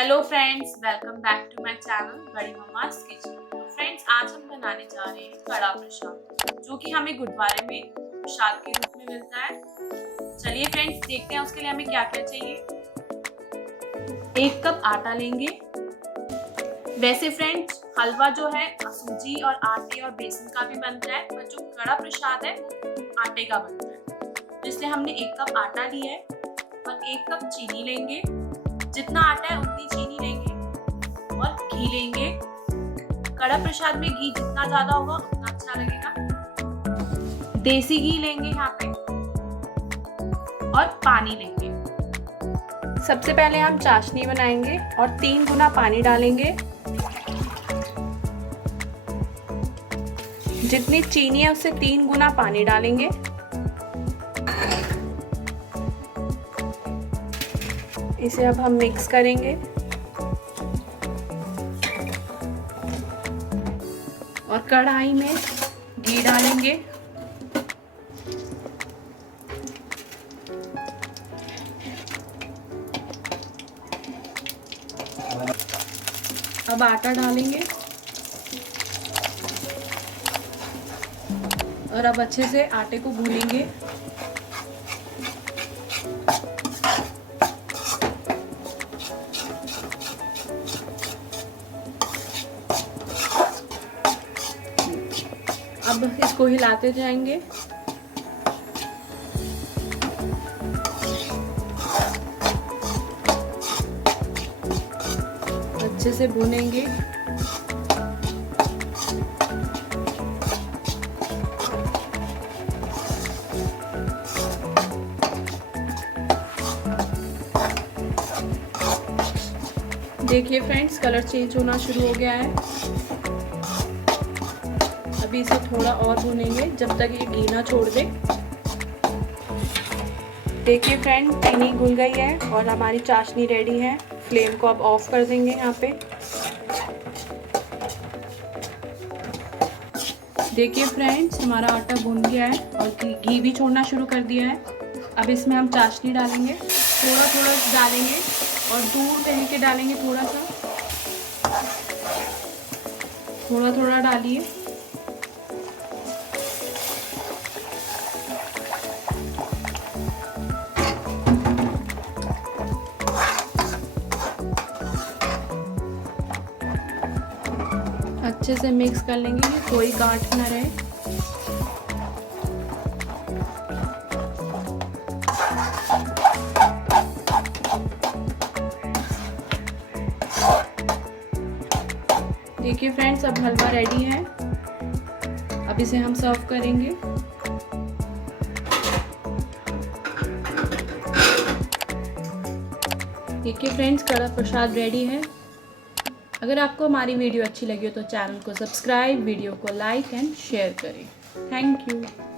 Hello friends, welcome back to my channel बड़ी mamma's kitchen. तो friends, आज हम बनाने जा रहे हैं कड़ा प्रसाद, जो कि हमें गुरुद्वारे में प्रसाद के रूप में मिलता है। चलिए फ्रेंड्स, देखते हैं उसके लिए हमें क्या क्या चाहिए। 1 कप आटा लेंगे। वैसे फ्रेंड्स, हलवा जो है सूजी और आटे और बेसन का भी बनता है, पर जो कड़ा प्रसाद है वो आटे का बनता है। तो इसलिए हमने 1 कप आटा लिया है और 1 कप चीनी लेंगे। जितना आटा है उतनी चीनी लेंगे और घी लेंगे। कड़ा प्रसाद में घी जितना ज्यादा होगा उतना अच्छा लगेगा। देसी घी लेंगे यहाँ पे और पानी लेंगे। सबसे पहले हम चाशनी बनाएंगे और 3 गुना पानी डालेंगे। जितनी चीनी है उससे 3 गुना पानी डालेंगे। इसे अब हम मिक्स करेंगे और कढ़ाई में घी डालेंगे। अब आटा डालेंगे और अब अच्छे से आटे को गूंदेंगे। अब इसको हिलाते जाएंगे। अच्छे से भूनेंगे। देखिए फ्रेंड्स, कलर चेंज होना शुरू हो गया है। अभी इसे थोड़ा और भूनेंगे जब तक ये घी ना छोड़ दे। देखिए फ्रेंड, चीनी घुल गई है और हमारी चाशनी रेडी है। फ्लेम को अब ऑफ कर देंगे यहाँ पे। देखिए फ्रेंड्स, हमारा आटा भुन गया है और घी भी छोड़ना शुरू कर दिया है। अब इसमें हम चाशनी डालेंगे, थोड़ा थोड़ा डालेंगे और दूर कहीं के डालेंगे। थोड़ा थोड़ा डालिए। अच्छे से मिक्स कर लेंगे, कोई गांठ ना रहे। देखिए फ्रेंड्स, अब हलवा रेडी है। अब इसे हम सर्व करेंगे। देखिए फ्रेंड्स, कड़ा प्रसाद रेडी है। अगर आपको हमारी वीडियो अच्छी लगी हो तो चैनल को सब्सक्राइब, वीडियो को लाइक एंड शेयर करें। Thank you.